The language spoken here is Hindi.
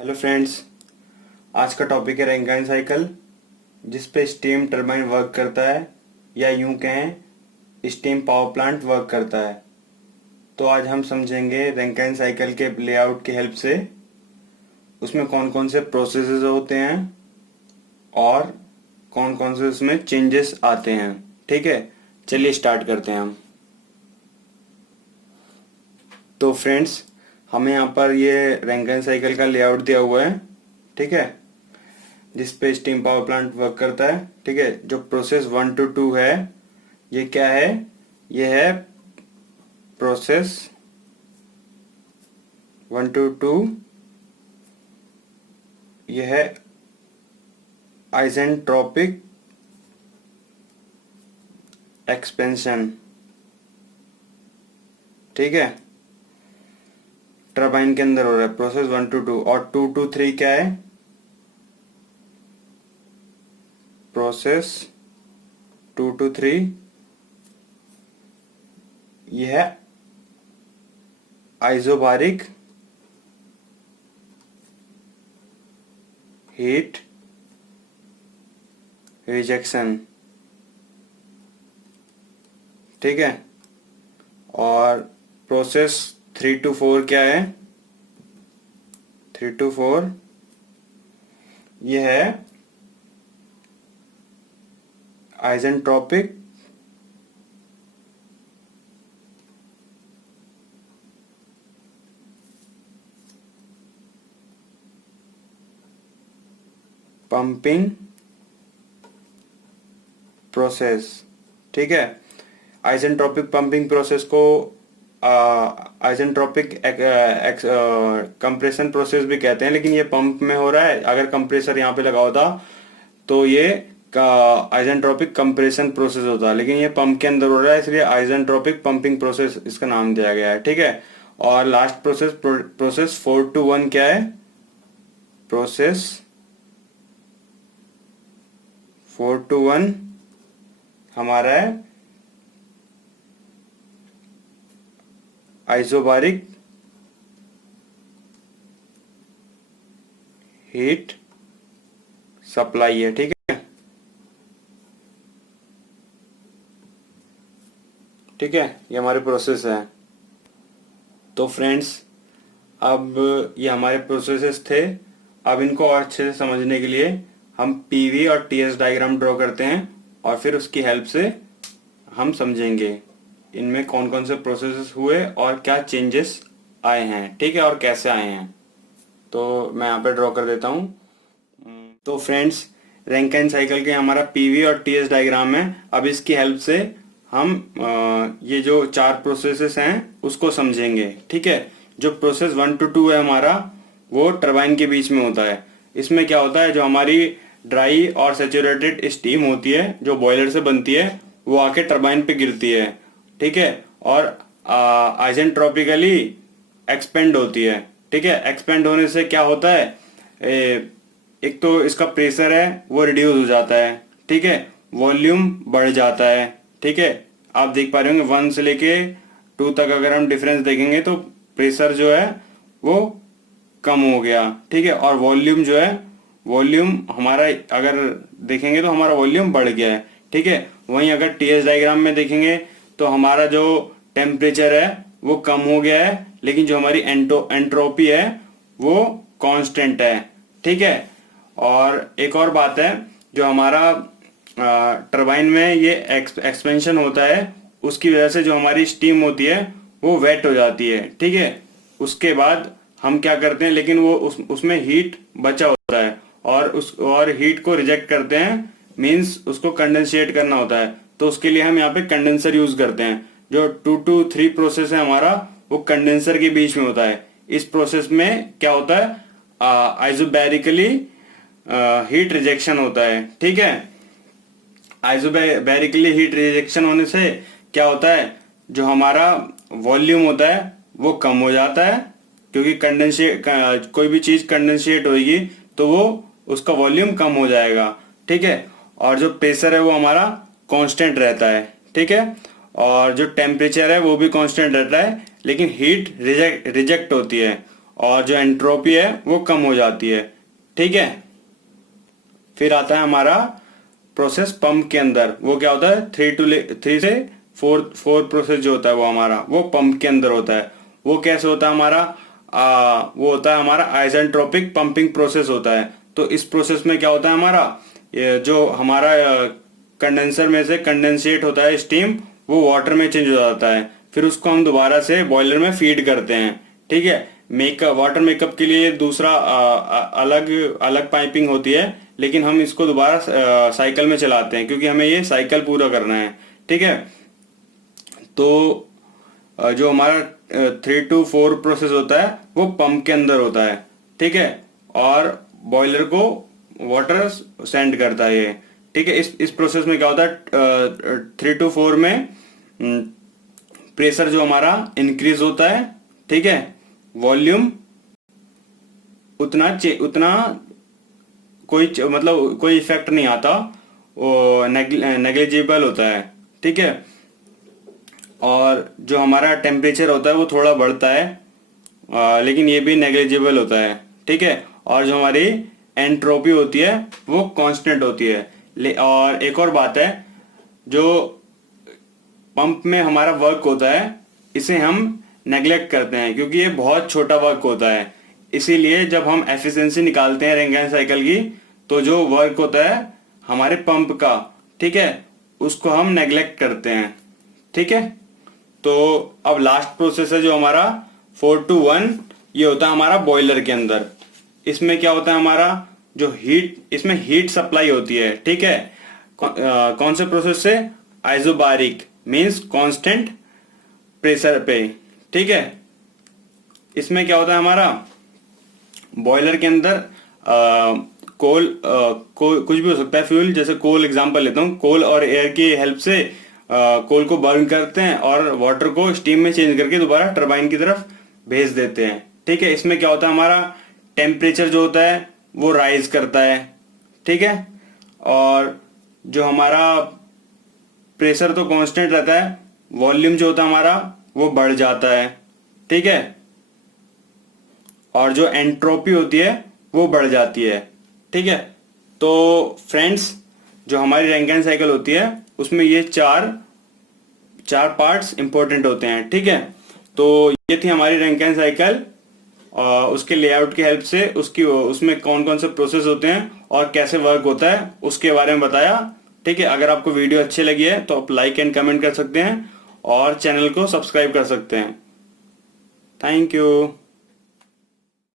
Hello friends. आज का टॉपिक है रैंकाइन साइकिल, जिस पे स्टीम टरबाइन वर्क करता है या यूं कहें स्टीम पावर प्लांट वर्क करता है। तो आज हम समझेंगे रैंकाइन साइकिल के लेआउट की हेल्प से उसमें कौन कौन से प्रोसेसेस होते हैं और कौन कौन से उसमें चेंजेस आते हैं। ठीक है, चलिए स्टार्ट करते हैं हम। तो फ्रेंड्स, हमें यहाँ पर ये रैंकाइन साइकिल का लेआउट दिया हुआ है। ठीक है, जिस पे स्टीम पावर प्लांट वर्क करता है। ठीक है, जो प्रोसेस 1 to 2 है, ये क्या है? ये है प्रोसेस 1 to 2। ये है आइसेंट्रोपिक एक्सपेंशन। ठीक है, टरबाइन के अंदर हो रहा है प्रोसेस 1 to 2। और 2 to 3 क्या है? प्रोसेस 2 to 3 यह है आइसोबारिक हीट रिजेक्शन। ठीक है, और प्रोसेस 3 to 4 क्या है? 3 to 4 यह है आइसेंट्रोपिक पंपिंग प्रोसेस। ठीक है, आइसेंट्रोपिक पंपिंग प्रोसेस को आइसेंट्रोपिक कंप्रेशन प्रोसेस भी कहते हैं, लेकिन ये पंप में हो रहा है। अगर कंप्रेसर यहाँ पे लगा होता तो ये आइसेंट्रोपिक कंप्रेशन प्रोसेस होता, लेकिन ये पंप के अंदर हो रहा है, इसलिए आइसेंट्रोपिक पंपिंग प्रोसेस इसका नाम दिया गया है। ठीक है, और लास्ट प्रोसेस 4 to 1 क्या है? प्रोसेस 4 to 1 हमारा है आइसोबारिक हीट सप्लाई है। ठीक है, ठीक है, ये हमारे प्रोसेस है। तो फ्रेंड्स, अब ये हमारे प्रोसेसेस थे। अब इनको और अच्छे से समझने के लिए हम पीवी और टीएस डायग्राम ड्रॉ करते हैं, और फिर उसकी हेल्प से हम समझेंगे इनमें कौन कौन से प्रोसेसेस हुए और क्या चेंजेस आए हैं। ठीक है, और कैसे आए हैं। तो मैं यहाँ पे ड्रॉ कर देता हूँ। तो फ्रेंड्स, रैंकाइन साइकिल के हमारा पीवी और टीएस डायग्राम है। अब इसकी हेल्प से हम ये जो 4 प्रोसेसेस हैं उसको समझेंगे। ठीक है, जो प्रोसेस 1 to 2 है हमारा, वो टरबाइन के बीच में होता है। इसमें क्या होता है, जो हमारी ड्राई और सैचुरेटेड स्टीम होती है जो बॉयलर से बनती है, वो आके टरबाइन पे गिरती है। ठीक है, और आइसेंट्रोपिकली एक्सपेंड होती है। ठीक है, एक्सपेंड होने से क्या होता है, एक तो इसका प्रेशर है वो रिड्यूस हो जाता है। ठीक है, वॉल्यूम बढ़ जाता है। ठीक है, आप देख पा रहे होंगे 1 से लेके 2 तक अगर हम डिफरेंस देखेंगे तो प्रेशर जो है वो कम हो गया। ठीक है, और वॉल्यूम जो है, वॉल्यूम हमारा अगर देखेंगे तो हमारा वॉल्यूम बढ़ गया है। ठीक है, वहीं अगर टीएस डायग्राम में देखेंगे तो हमारा जो टेम्परेचर है वो कम हो गया है, लेकिन जो हमारी एंट्रोपी है वो कांस्टेंट है। ठीक है, और एक और बात है, जो हमारा टरबाइन में ये एक्सपेंशन होता है, उसकी वजह से जो हमारी स्टीम होती है वो वेट हो जाती है। ठीक है, उसके बाद हम क्या करते हैं, लेकिन वो उसमें हीट बचा होता है, और हीट को रिजेक्ट करते हैं, मींस उसको कंडेंसेट करना होता है। तो उसके लिए हम यहाँ पे कंडेंसर यूज करते हैं। जो 2 to 3 प्रोसेस है हमारा, वो कंडेंसर के बीच में होता है। इस प्रोसेस में क्या होता है, आइसोबैरिकली हीट रिजेक्शन होता है। ठीक है, आइसोबैरिकली हीट रिजेक्शन होने से क्या होता है, जो हमारा वॉल्यूम होता है वो कम हो जाता है, क्योंकि कंडेंसेट कोई भी चीज कंडेंसेट होगी तो वो उसका वॉल्यूम कम हो जाएगा। ठीक है, और जो प्रेशर है वो हमारा कांस्टेंट रहता है। ठीक है, और जो टेम्परेचर है वो भी कांस्टेंट रहता है, लेकिन हीट रिजेक्ट होती है। और जो एंट्रोपी है वो कम हो जाती है। ठीक है, फिर आता है हमारा प्रोसेस पंप के अंदर। वो क्या होता है, 3 से 4 प्रोसेस जो होता है वो हमारा वो पंप के अंदर होता है। वो कैसे होता है हमारा, वो होता है हमारा आइसेंट्रोपिक पंपिंग प्रोसेस होता है। तो इस प्रोसेस में क्या होता है हमारा, ये जो हमारा कंडेंसर में से कंडेंसेट होता है स्टीम, वो वाटर में चेंज हो जाता है। फिर उसको हम दोबारा से बॉयलर में फीड करते हैं। ठीक है, मेकअप वाटर मेकअप के लिए दूसरा अलग अलग पाइपिंग होती है, लेकिन हम इसको दोबारा साइकिल में चलाते हैं क्योंकि हमें ये साइकिल पूरा करना है। ठीक है, तो जो हमारा 3 to 4 प्रोसेस होता है वो पंप के अंदर होता है। ठीक है, और बॉयलर को वाटर सेंड करता है ये। ठीक है, इस प्रोसेस में क्या होता है, 3 to 4 में प्रेशर जो हमारा इंक्रीज होता है। ठीक है, वॉल्यूम उतना मतलब कोई इफेक्ट नहीं आता, वो नेग्लिजिबल होता है। ठीक है, और जो हमारा टेम्परेचर होता है वो थोड़ा बढ़ता है, लेकिन ये भी नेग्लिजिबल होता है। ठीक है, और जो हमारी एंट्रोपी होती है वो कांस्टेंट होती है। और एक और बात है, जो पंप में हमारा वर्क होता है इसे हम नेग्लेक्ट करते हैं क्योंकि ये बहुत छोटा वर्क होता है। इसीलिए जब हम एफिशिएंसी निकालते हैं रैंकिन साइकिल की, तो जो वर्क होता है हमारे पंप का, ठीक है, उसको हम नेग्लेक्ट करते हैं। ठीक है, तो अब लास्ट प्रोसेस है जो हमारा 4 to 1, ये होता है हमारा बॉयलर के अंदर। इसमें क्या होता है हमारा, जो इसमें हीट सप्लाई होती है। ठीक है, कौन से प्रोसेस से, आइसोबारिक मींस कांस्टेंट प्रेशर पे। ठीक है, इसमें क्या होता है हमारा, बॉयलर के अंदर कुछ भी हो सकता है फ्यूल, जैसे कोल एग्जांपल लेता हूँ, कोल और एयर की हेल्प से कोल को बर्न करते हैं और वाटर को स्टीम में चेंज करके दोबारा टरबाइन की तरफ भेज देते हैं। ठीक है, इसमें क्या होता है हमारा, टेम्परेचर जो होता है वो राइज करता है। ठीक है, और जो हमारा प्रेशर तो कांस्टेंट रहता है, वॉल्यूम जो होता है हमारा वो बढ़ जाता है। ठीक है, और जो एंट्रोपी होती है वो बढ़ जाती है। ठीक है, तो फ्रेंड्स, जो हमारी रैंकिन साइकिल होती है उसमें ये चार पार्ट्स इंपॉर्टेंट होते हैं। ठीक है, तो ये थी हमारी रैंकिन साइकिल, और उसके लेआउट की हेल्प से उसमें कौन कौन से प्रोसेस होते हैं और कैसे वर्क होता है उसके बारे में बताया। ठीक है, अगर आपको वीडियो अच्छी लगी है तो आप लाइक एंड कमेंट कर सकते हैं और चैनल को सब्सक्राइब कर सकते हैं। Thank you.